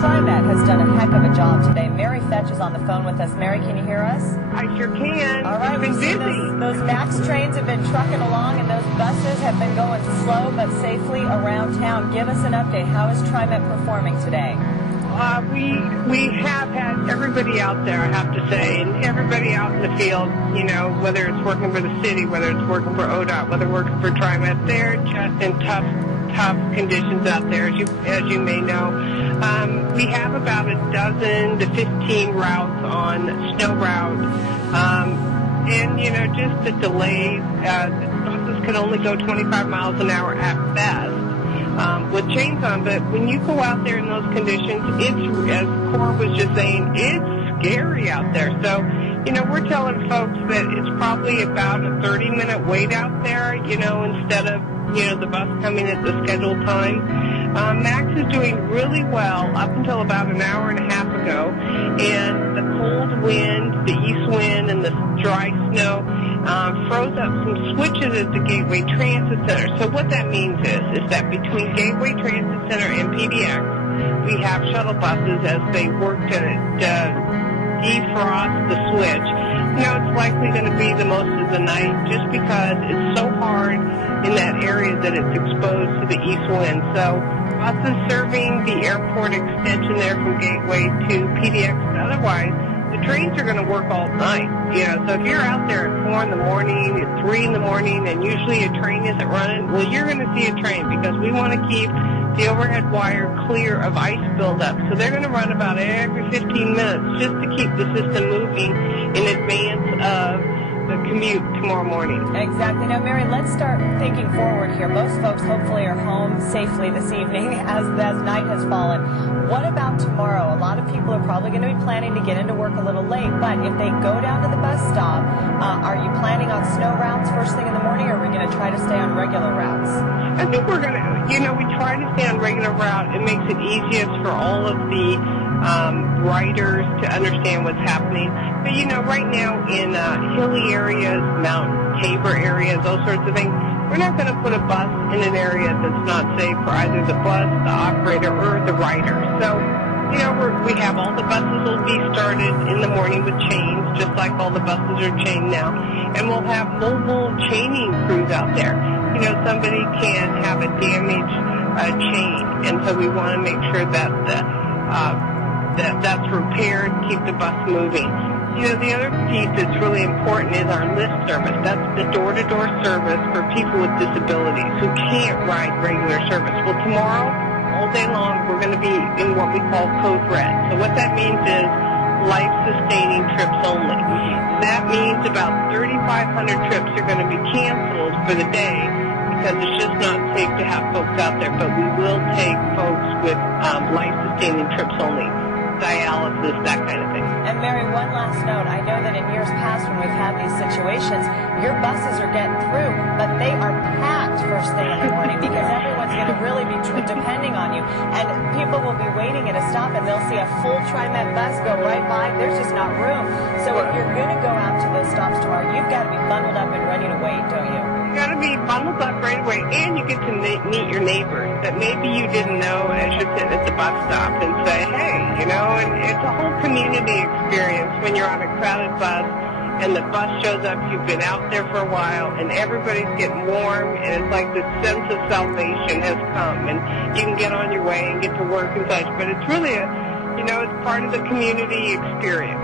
TriMet has done a heck of a job today. Mary Fetsch is on the phone with us. Mary, can you hear us? I sure can. All right, it's been busy. Those MAX trains have been trucking along, and those buses have been going slow but safely around town. Give us an update. How is TriMet performing today? We have had everybody out there, I have to say, and everybody out in the field, you know, whether it's working for the city, whether it's working for ODOT, whether working for TriMet, they're just in tough conditions out there, as you may know. We have about 12 to 15 routes on snow routes, and, you know, just the delays. Buses can only go 25 miles an hour at best. With chains on, but when you go out there in those conditions, it's, as Cora was just saying, it's scary out there. So, you know, we're telling folks that it's probably about a 30-minute wait out there, you know, instead of, you know, the bus coming at the scheduled time. Max is doing really well up until about an hour and a half ago, and the cold wind, the east wind, and the dry snow froze up some switches at the Gateway Transit Center. So what that means is that between Gateway Transit Center and PDX, we have shuttle buses as they work to defrost the switch. You know, it's likely going to be the most of the night just because it's so hard in that area that it's exposed to the east wind. So buses serving the airport extension there from Gateway to PDX, otherwise the trains are going to work all night. You know, so if you're out there at 4 in the morning, at 3 in the morning, and usually a train isn't running, well, you're going to see a train because we want to keep the overhead wire clear of ice buildup. So they're going to run about every 15 minutes just to keep the system moving in advance of the commute tomorrow morning. Exactly. Now, Mary, let's start thinking forward here. Most folks hopefully are home safely this evening as night has fallen. What about tomorrow? A lot of people are probably going to be planning to get into work a little late, but if they go down to the bus stop, are you planning on snow routes first thing in the morning, or are we going to try to stay on regular routes? I think we're going to, you know, we try to stay on regular route. It makes it easiest for all of the riders to understand what's happening. But, you know, right now in hilly areas, Mount Tabor areas, those sorts of things, we're not going to put a bus in an area that's not safe for either the bus, the operator, or the rider. So, you know, we have all the buses will be started in the morning with chains, just like all the buses are chained now. And we'll have mobile chaining crews out there. You know, somebody can have a damaged chain, and so we want to make sure that that's repaired, keep the bus moving. You know, the other piece that's really important is our lift service. That's the door-to-door service for people with disabilities who can't ride regular service. Well, tomorrow, all day long, we're going to be in what we call code red. So what that means is life-sustaining trips only. That means about 3,500 trips are going to be canceled for the day because it's just not safe to have folks out there. But we will take folks with life-sustaining trips only. Dialysis, that kind of thing. And Mary, one last note. I know that in years past when we've had these situations, your buses are getting through, but they are packed first thing in the morning because everyone's going to really be depending on you. And people will be waiting at a stop and they'll see a full TriMet bus go right by. There's just not room. So if you're going to go out to those stops tomorrow, you've got to be bundled up and ready to wait, don't you? You got to be bundled up right away, and you get to meet your neighbors that maybe you didn't know as you're sitting at the bus stop and say, hey, you know, and it's a whole community experience when you're on a crowded bus and the bus shows up, you've been out there for a while, and everybody's getting warm, and it's like the sense of salvation has come, and you can get on your way and get to work and such, but it's really you know, it's part of the community experience.